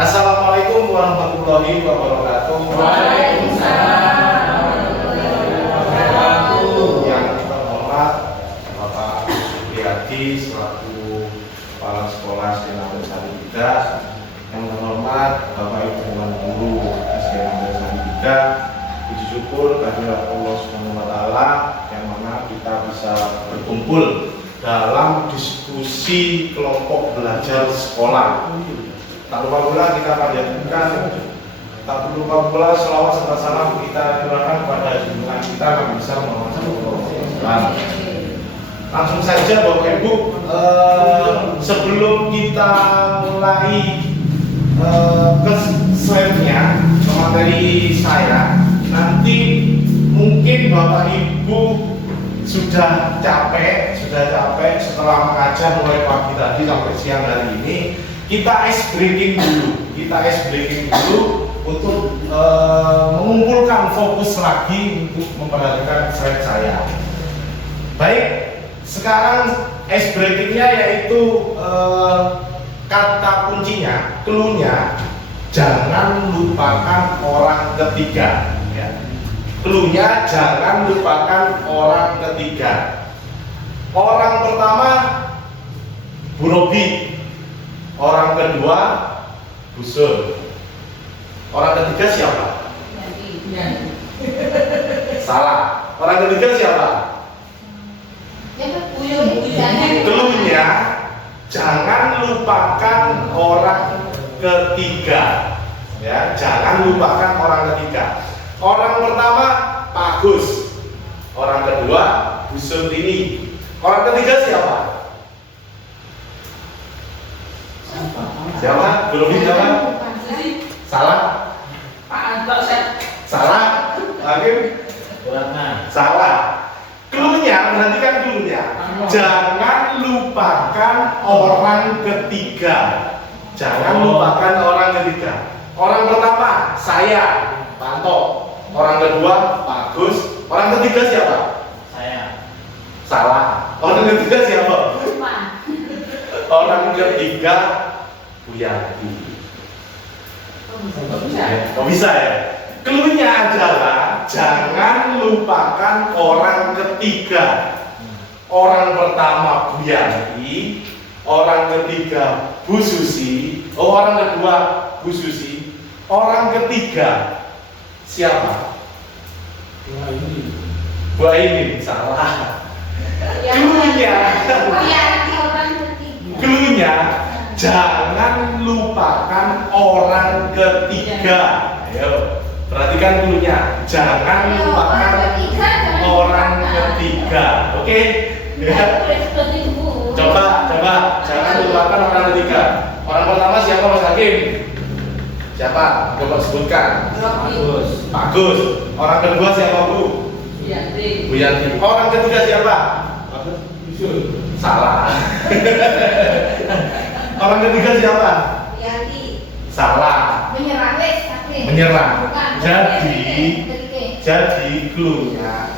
Assalamualaikum warahmatullahi wabarakatuh. Waalaikumsalam. Yang terhormat Bapak Supriyadi selaku kepala sekolah SDN Sari Tiga, yang terhormat Bapak Ibu Guru SDN Sari Tiga. Puji syukur kehadirat Allah Subhanahu wa taala yang mana kita bisa berkumpul dalam diskusi kelompok belajar sekolah. Tak lupa pula kita panjatkan, tak lupa pula selawat serta salam kita curahkan pada junjungan kita yang bisa Muhammad. Langsung saja Bapak Ibu, sebelum kita mulai ke slide-nya, ke materi saya, nanti mungkin Bapak Ibu sudah capek setelah mengajar mulai pagi tadi sampai siang hari ini. Kita ice breaking dulu untuk mengumpulkan fokus lagi untuk memperhatikan slide saya. Baik, sekarang ice breakingnya yaitu kata kuncinya, clue-nya, jangan lupakan orang ketiga. Ya. Clue-nya jangan lupakan orang ketiga. Orang pertama Bu Robi. Orang kedua Bu Sun. Orang ketiga siapa? Salah. Orang ketiga siapa? Clue-nya jangan lupakan orang ketiga. Ya, jangan lupakan orang ketiga. Orang pertama Pak Agus. Orang kedua Bu Sun ini. Orang ketiga siapa? Siapa? Belum siapa? Salah? Salah? Hakim? Salah. Clue-nya, perhatikan clue-nya. Jangan lupakan orang ketiga. Jangan lupakan orang ketiga. Orang pertama, saya, Pak Anto. Orang kedua, Pak Agus. Orang ketiga siapa? Saya. Salah. Orang ketiga siapa? Orang ketiga Bu Yati. Kok bisa ya? Clue-nya adalah jangan lupakan orang ketiga. Orang pertama Bu Yati, orang ketiga Bu Susi, orang kedua Bu Susi, orang ketiga siapa? Bu Aimin. Salah. Clue-nya jangan lupakan orang ketiga. Ayo, perhatikan clue-nya. Jangan lupakan orang ketiga. Oke? Ya. Coba, jangan lupakan orang ketiga. Orang pertama siapa, Mas Hakim? Siapa? Coba sebutkan. Pak Agus. Orang kedua siapa, Bu? Bu Yanti. Orang ketiga siapa? Salah. Orang ketiga siapa? Salah. Menyerah. Jadi clue-nya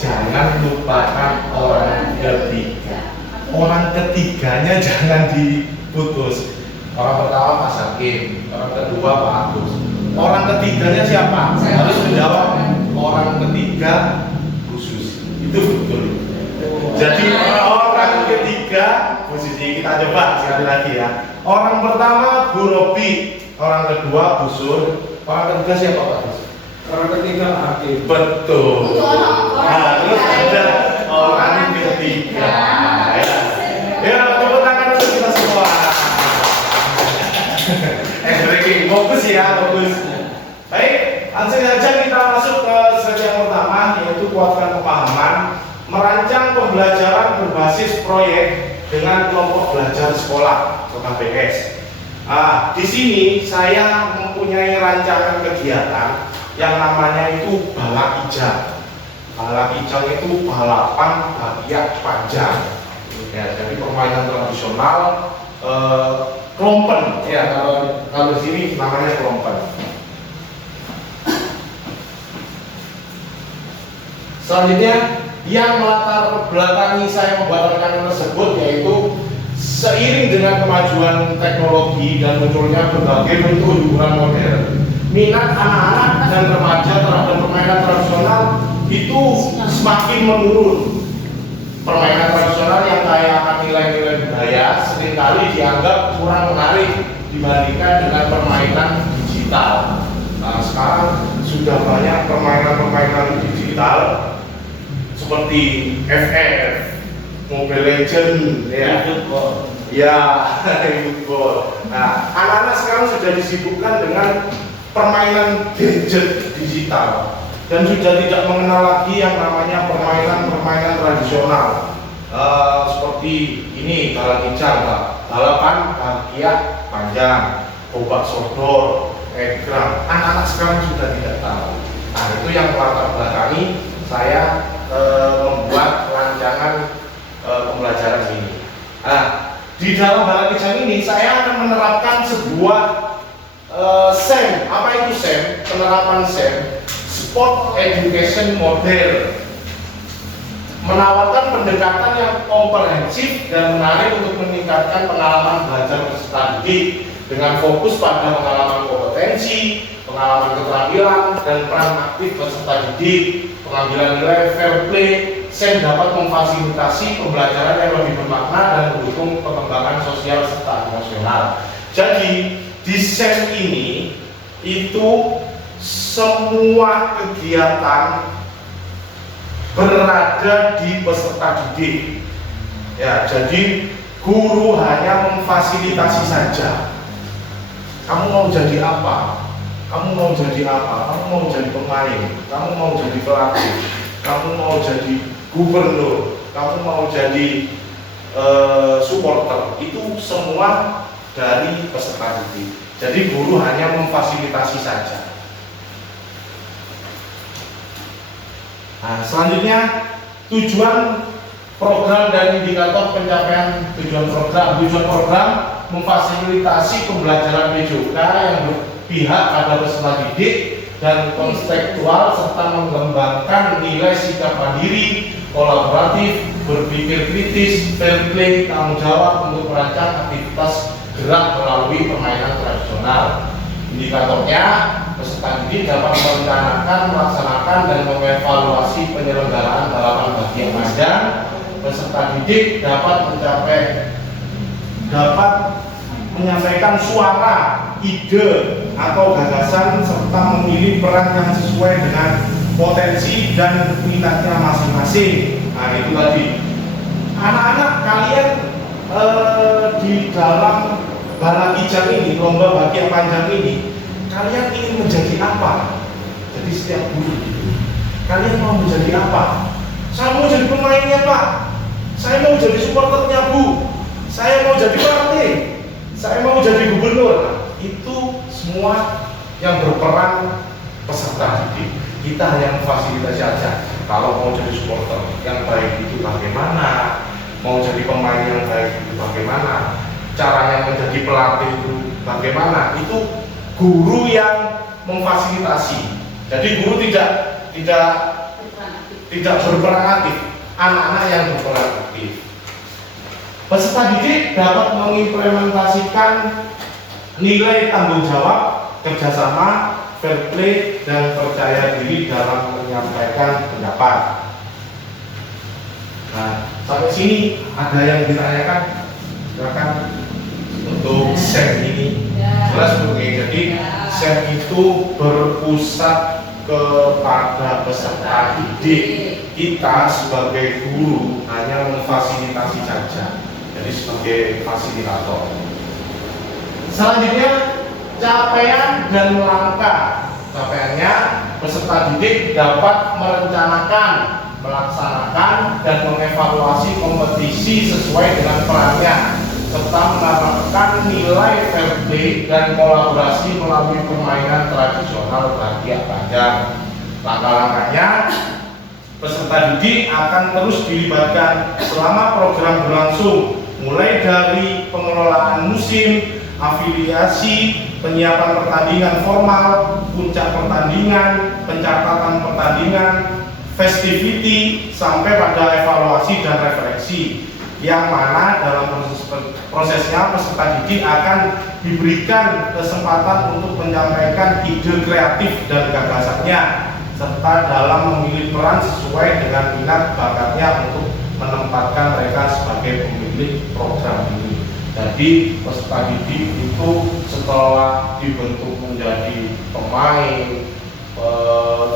jangan lupakan orang ketiga. Orang ketiganya jangan diputus. Orang pertama Mas Hakim, orang kedua Pak Agus. Orang ketiganya siapa? Harus menjawab. Orang ketiga khusus. Itu betul. Jadi orang ketiga posisi kita coba sekali lagi ya. Orang pertama Bu Robi, orang kedua Bu Sun, orang ketiga siapa Pak Gus? Orang ketiga Hakim. Betul. Harus ada orang ketiga. Ya, tepuk tangan untuk kita semua. Breaking, fokus ya, fokus. Baik, langsung saja kita masuk ke slide yang pertama, yaitu kuatkan pemahaman. Merancang pembelajaran berbasis proyek dengan kelompok belajar sekolah atau KBS. Di sini saya mempunyai rancangan kegiatan yang namanya itu balap ijang. Balap ijang itu balapan hadiah panjang. Ya, jadi permainan tradisional klompen. Ya, kalau di sini namanya klompen. Selanjutnya, yang melatar belakangi saya membuat rancangan tersebut yaitu Seiring dengan kemajuan teknologi dan munculnya berbagai bentuk hiburan modern, minat anak-anak dan remaja terhadap permainan tradisional itu semakin menurun. Permainan tradisional yang kaya akan nilai-nilai budaya seringkali dianggap kurang menarik dibandingkan dengan permainan digital. Nah, sekarang sudah banyak permainan-permainan digital seperti FF, Mobile Legends, ya, football. Nah, anak-anak sekarang sudah disibukkan dengan permainan gadget digital dan sudah tidak mengenal lagi yang namanya permainan-permainan tradisional seperti ini, galang-gincar, balapan bahagia panjang, gobak sodor, egrang. Anak-anak sekarang sudah tidak tahu. Nah, itu yang melatar belakangi saya membuat rancangan pembelajaran ini. Nah, di dalam galang-gincar ini saya akan menerapkan sebuah SEM. Apa itu SEM? Penerapan SEM, Sport Education Model, menawarkan pendekatan yang komprehensif dan menarik untuk meningkatkan pengalaman belajar peserta didik dengan fokus pada pengalaman kompetensi, pengalaman keterampilan, dan peran aktif peserta didik, pengambilan nilai fair play. SEM dapat memfasilitasi pembelajaran yang lebih bermakna dan mendukung perkembangan sosial serta emosional. Jadi di SEM ini itu semua kegiatan berada di peserta didik. Ya, jadi guru hanya memfasilitasi saja. Kamu mau jadi apa? Kamu mau jadi apa? Kamu mau jadi pemain? Kamu mau jadi pelatih? Kamu mau jadi gubernur? Kamu mau jadi supporter? Itu semua dari peserta didik. Jadi guru hanya memfasilitasi saja. Nah, selanjutnya tujuan program dan indikator pencapaian tujuan program memfasilitasi pembelajaran PJOK yang berpihak pada peserta didik dan kontekstual serta mengembangkan nilai sikap mandiri, kolaboratif, berpikir kritis, fair play, tanggung jawab untuk merancang aktivitas gerak melalui permainan tradisional. Indikatornya, peserta didik dapat merencanakan, melaksanakan, dan mengevaluasi penyelenggaraan balapan bagian panjang. Peserta didik dapat menyampaikan suara, ide, atau gagasan serta memilih peran yang sesuai dengan potensi dan minatnya masing-masing. Nah, itu tadi. Anak-anak kalian di dalam galang-gincar ini, lomba bagian panjang ini, kalian ingin menjadi apa? Jadi setiap guru kalian mau menjadi apa? Saya mau jadi pemainnya, Pak. Saya mau jadi supporternya, Bu. Saya mau jadi pelatih. Saya mau jadi gubernur. Nah, itu semua yang berperan peserta didik. Kita hanya memfasilitasi saja. Kalau mau jadi supporter yang baik itu bagaimana? Mau jadi pemain yang baik itu bagaimana? Caranya menjadi pelatih itu bagaimana? Itu guru yang memfasilitasi. Jadi guru tidak berperan aktif, anak-anak yang berperan aktif. Peserta didik dapat mengimplementasikan nilai tanggung jawab, kerjasama, fair play, dan percaya diri dalam menyampaikan pendapat. Nah, sampai sini ada yang ditanyakan? Silakan. Untuk SEM ini jelas begini. Jadi SEM itu berpusat kepada peserta didik. Kita sebagai guru hanya memfasilitasi saja. Jadi sebagai fasilitator. Selanjutnya capaian dan langkah. Capaiannya, peserta didik dapat merencanakan, melaksanakan, dan mengevaluasi kompetisi sesuai dengan perannya, serta menerapkan nilai fair play dan kolaborasi melalui permainan tradisional bagian panjang. Langkah-langkahnya, peserta didik akan terus dilibatkan selama program berlangsung, mulai dari pengelolaan musim, afiliasi, penyiapan pertandingan formal, puncak pertandingan, pencatatan pertandingan, festivity, sampai pada evaluasi dan refleksi. yang mana dalam prosesnya peserta didik akan diberikan kesempatan untuk menyampaikan ide kreatif dan gagasannya serta dalam memilih peran sesuai dengan minat bakatnya untuk menempatkan mereka sebagai pemilik program ini. Jadi peserta didik itu setelah dibentuk menjadi pemain,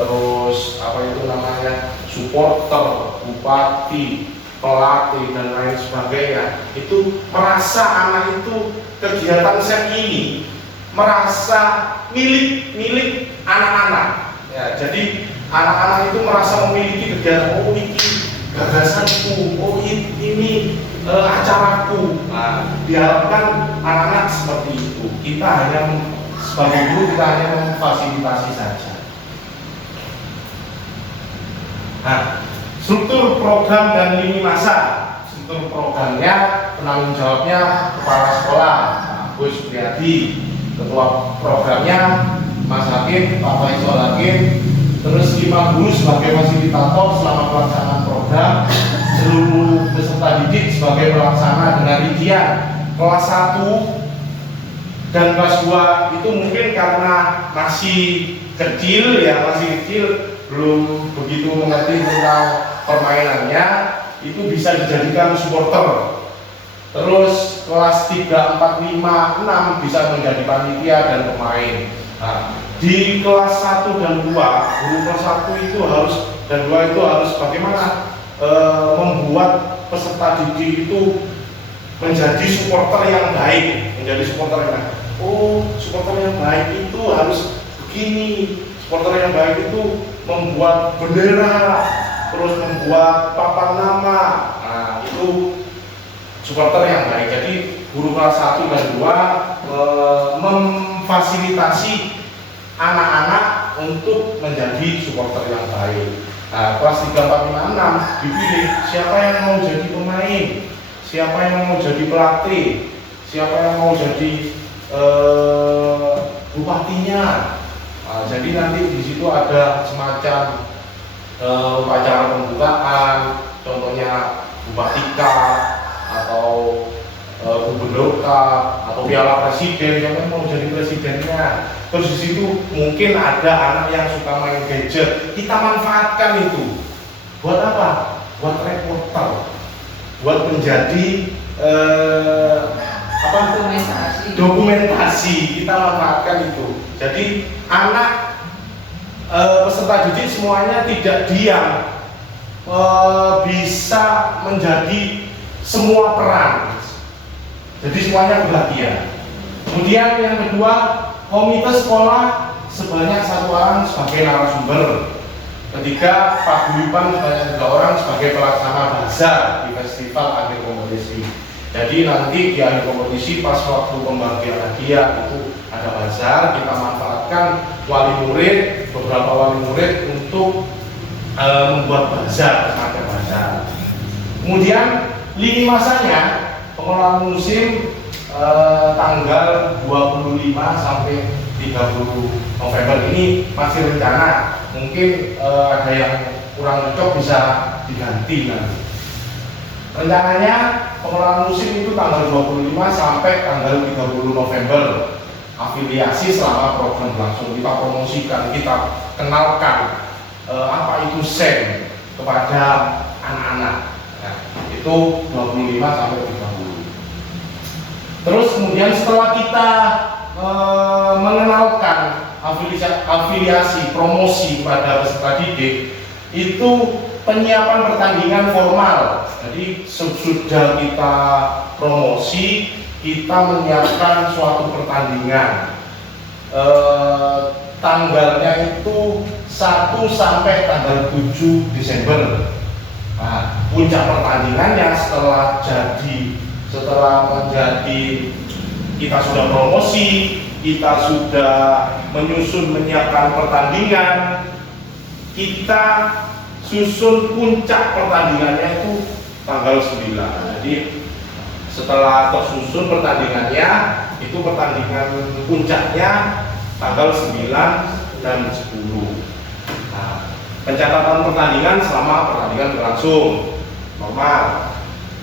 terus apa itu namanya, supporter, bupati, pelatih dan lain sebagainya, itu merasa anak itu kegiatan SEM ini merasa milik anak-anak. Ya, jadi anak-anak itu merasa memiliki kegiatan, oh ini gagasanku, oh ini acaraku. Nah, diharapkan anak-anak seperti itu. Kita hanya sebagai guru, kita hanya memfasilitasi saja. Nah, struktur program dan lini masa. Struktur programnya penanggung jawabnya kepala sekolah, Bu Supriyadi. Ketua programnya Mas Hakim, Pak Faisal Hakim. Terus 5 guru sebagai fasilitator selama pelaksanaan program, seluruh peserta didik sebagai pelaksana dengan rincian. Kelas 1 dan kelas 2 itu mungkin karena masih kecil ya, belum begitu mengerti tentang permainannya, itu bisa dijadikan supporter. Terus kelas 3, 4, 5, 6 bisa menjadi panitia dan pemain. Nah, di kelas 1 dan 2, guru kelas 1 itu harus dan 2 itu harus bagaimana membuat peserta didik itu menjadi supporter yang baik, Oh, supporter yang baik itu harus begini. Supporter yang baik itu membuat bendera, terus membuat papan nama. Nah, itu supporter yang baik. Jadi guru kelas 1 dan 2 memfasilitasi anak-anak untuk menjadi supporter yang baik. Nah, kelas 3, 4, 5, 6 dipilih siapa yang mau jadi pemain, siapa yang mau jadi pelatih, siapa yang mau jadi bupatinya. Nah, jadi nanti di situ ada semacam upacara pembukaan, contohnya Bupati Cup atau Gubernur Cup atau Piala Presiden, siapa yang mau jadi presidennya. Terus di situ mungkin ada anak yang suka main gadget, kita manfaatkan itu. Buat apa? Buat reporter, buat menjadi dokumentasi. Kita manfaatkan itu. Jadi anak peserta didik semuanya tidak diam, bisa menjadi semua peran. Jadi semuanya bahagia. Kemudian yang kedua, komite sekolah sebanyak 1 orang sebagai narasumber. Ketiga, paguyuban sebanyak 3 orang sebagai pelaksana bazar di festival akhir kompetisi. Jadi nanti di akhir kompetisi pas waktu pembagian hadiah itu ada bazar, kita manfaatkan beberapa wali murid untuk membuat bazar, semacam bazar. Kemudian lini masanya, pengelolaan musim tanggal 25 sampai 30 November ini masih rencana. Mungkin ada yang kurang cocok bisa diganti nanti. Rencananya pengelolaan musim itu tanggal 25 sampai tanggal 30 November. Afiliasi selama program berlangsung, kita promosikan, kita kenalkan apa itu SEM kepada anak-anak. Nah, itu 25 sampai 30. Terus kemudian setelah kita mengenalkan afiliasi promosi pada peserta didik, itu penyiapan pertandingan formal. Jadi sudah kita promosi, kita menyiapkan suatu pertandingan. Tanggalnya itu 1 sampai tanggal 7 Desember. Nah, puncak pertandingannya setelah menjadi kita sudah promosi, kita sudah menyusun menyiapkan pertandingan, kita susun puncak pertandingannya itu tanggal 9. Jadi setelah tersusun pertandingannya, itu pertandingan puncaknya tanggal 9 dan 10. Nah, pencatatan pertandingan selama pertandingan berlangsung normal.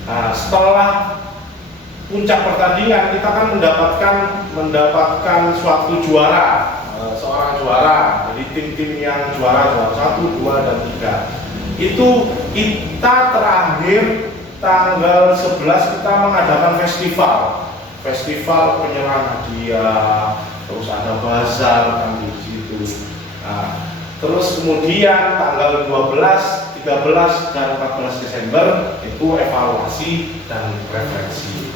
Nah, setelah puncak pertandingan kita kan mendapatkan suatu juara, seorang juara. Jadi tim-tim yang juara 1, 2, dan 3 itu kita terakhir tanggal 11 kita mengadakan festival penyerahan hadiah, terus ada bazar kan di situ. Nah, terus kemudian tanggal 12, 13, dan 14 Desember itu evaluasi dan refleksi.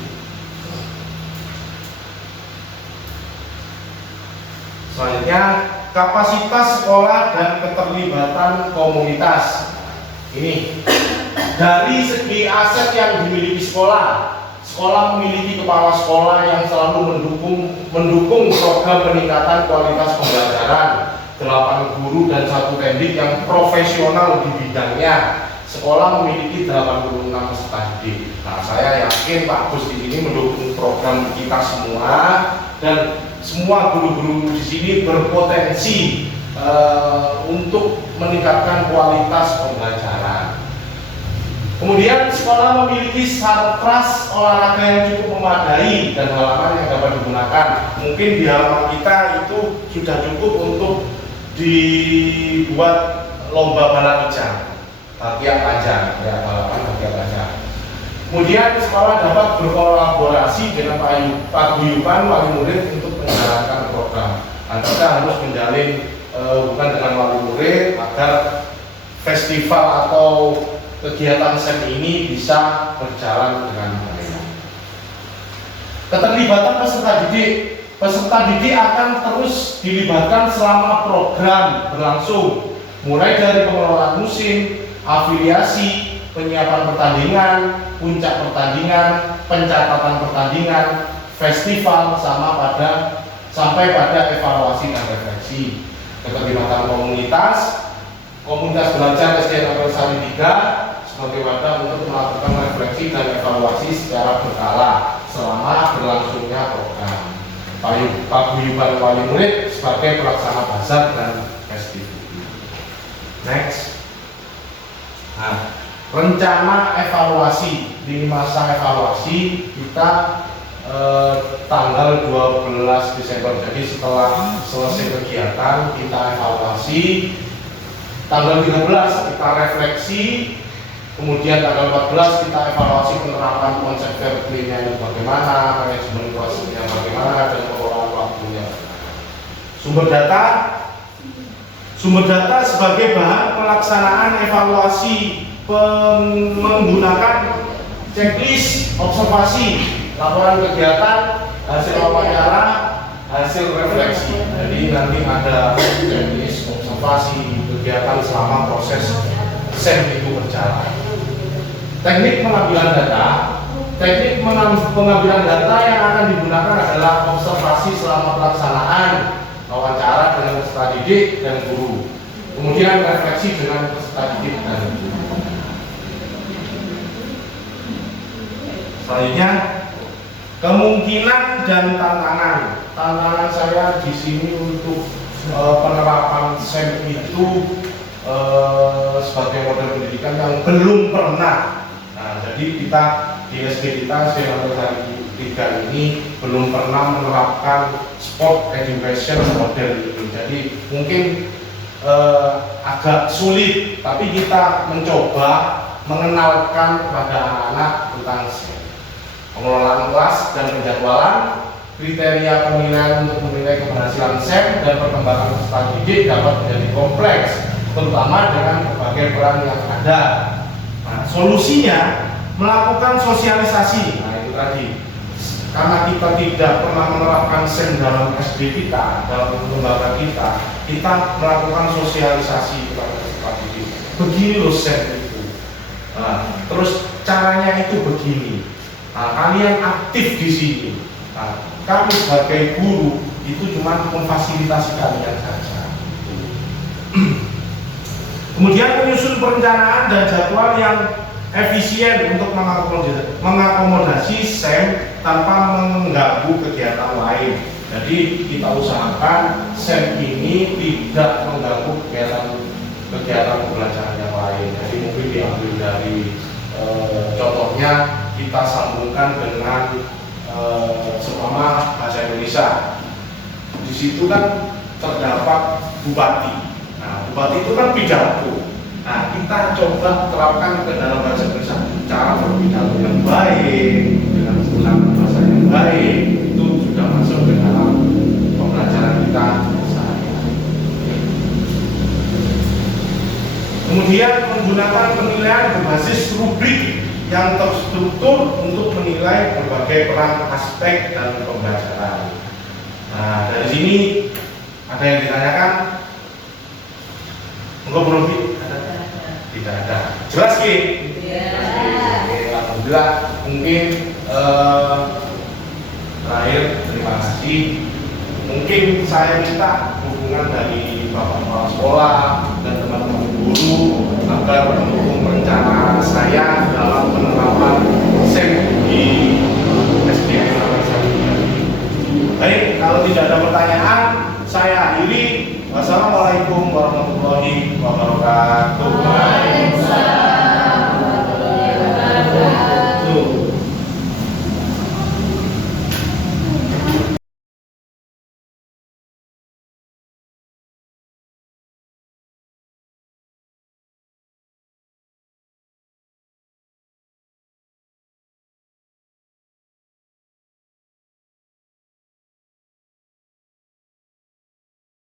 Selanjutnya, kapasitas sekolah dan keterlibatan komunitas. Ini dari segi aset yang dimiliki sekolah memiliki kepala sekolah yang selalu mendukung program peningkatan kualitas pembelajaran, 8 guru dan 1 pendidik yang profesional di bidangnya. Sekolah memiliki 86 peserta didik. Nah, saya yakin Pak Gus di sini mendukung program kita semua, dan semua guru-guru di sini berpotensi untuk meningkatkan kualitas pembelajaran. Kemudian sekolah memiliki sarkras olahraga yang cukup memadai dan halaman yang dapat digunakan. Mungkin di halaman kita itu sudah cukup untuk dibuat lomba balap ijang, latihan panjang, ya, balapan latihan panjang. Kemudian sekolah dapat berkolaborasi dengan paguyuban wali murid untuk menjalankan program. Nah, kita harus menjalin hubungan dengan wali murid agar festival atau kegiatan SEM ini bisa berjalan dengan baik. Keterlibatan peserta didik akan terus dilibatkan selama program berlangsung, mulai dari pengelolaan musim, afiliasi, penyiapan pertandingan, puncak pertandingan, pencatatan pertandingan, festival, sampai pada evaluasi dan refleksi. Keterlibatan komunitas belajar SD Negeri Sari 3 sebagai wadah untuk melakukan refleksi dan evaluasi secara berkala selama berlangsungnya program. Paguyuban wali murid sebagai pelaksana bazar dan festival. Next. Nah, rencana evaluasi, di masa evaluasi kita tanggal 12 Desember. Jadi setelah selesai kegiatan kita evaluasi, tanggal 13 kita refleksi, kemudian tanggal 14 kita evaluasi penerapan konsep fair play-nya bagaimana, manajemen prosesnya bagaimana, dan pengelolaan waktunya. Sumber data sebagai bahan pelaksanaan evaluasi menggunakan checklist observasi, laporan kegiatan, hasil wawancara, hasil refleksi. Jadi nanti ada checklist observasi kegiatan selama proses SEM itu berjalan. Teknik pengambilan data yang akan digunakan adalah observasi selama pelaksanaan, wawancara dengan peserta didik dan guru, kemudian refleksi dengan peserta didik dan guru. Selanjutnya, kemungkinan dan tantangan. Tantangan saya di sini untuk penerapan SEM itu sebagai model pendidikan yang belum pernah. Nah, jadi kita di SD kita SD Negeri Sari 3 ini belum pernah menerapkan sport education model ini. Jadi mungkin agak sulit, tapi kita mencoba mengenalkan kepada anak-anak tentang pengelolaan kelas dan penjadwalan, kriteria penilaian untuk menilai keberhasilan SEM dan perkembangan peserta didik dapat menjadi kompleks, terutama dengan berbagai peran yang ada. Nah, solusinya melakukan sosialisasi. Nah, itu tadi. Karena kita tidak pernah menerapkan SEM dalam SD kita, dalam lembaga kita melakukan sosialisasi kepada peserta didik. Begini loh SEM itu. Nah, terus caranya itu begini. Nah, kalian aktif di sini. Nah, kami sebagai guru itu cuma memfasilitasi kalian saja. Kemudian menyusun perencanaan dan jadwal yang efisien untuk mengakomodasi SEM tanpa mengganggu kegiatan lain. Jadi kita usahakan SEM ini tidak mengganggu kegiatan pembelajaran yang lain. Jadi mungkin diambil dari contoh contohnya kita sambungkan dengan seumpama bahasa Indonesia. Di situ kan terdapat bupati. Nah, bupati itu kan pidato. Nah, kita coba terapkan ke dalam bahasa Indonesia, cara berpidato yang baik dengan menggunakan bahasa yang baik itu sudah masuk ke dalam pembelajaran kita sehari-hari. Kemudian menggunakan penilaian berbasis rubrik yang terstruktur untuk menilai berbagai peran aspek dan pembelajaran. Nah, dari sini ada yang ditanyakan? Enggak belum? Tidak ada. Jelas Ki? Ya. Alhamdulillah. Mungkin terakhir terima kasih. Mungkin saya minta hubungan dari bapak kepala sekolah dan teman-teman guru agar mendukung rencana saya dalam penerapan SEM di SDN Baik, kalau tidak ada pertanyaan, saya akhiri. Wassalamualaikum warahmatullahi wabarakatuh. Waalaikumsalam warahmatullahi wabarakatuh.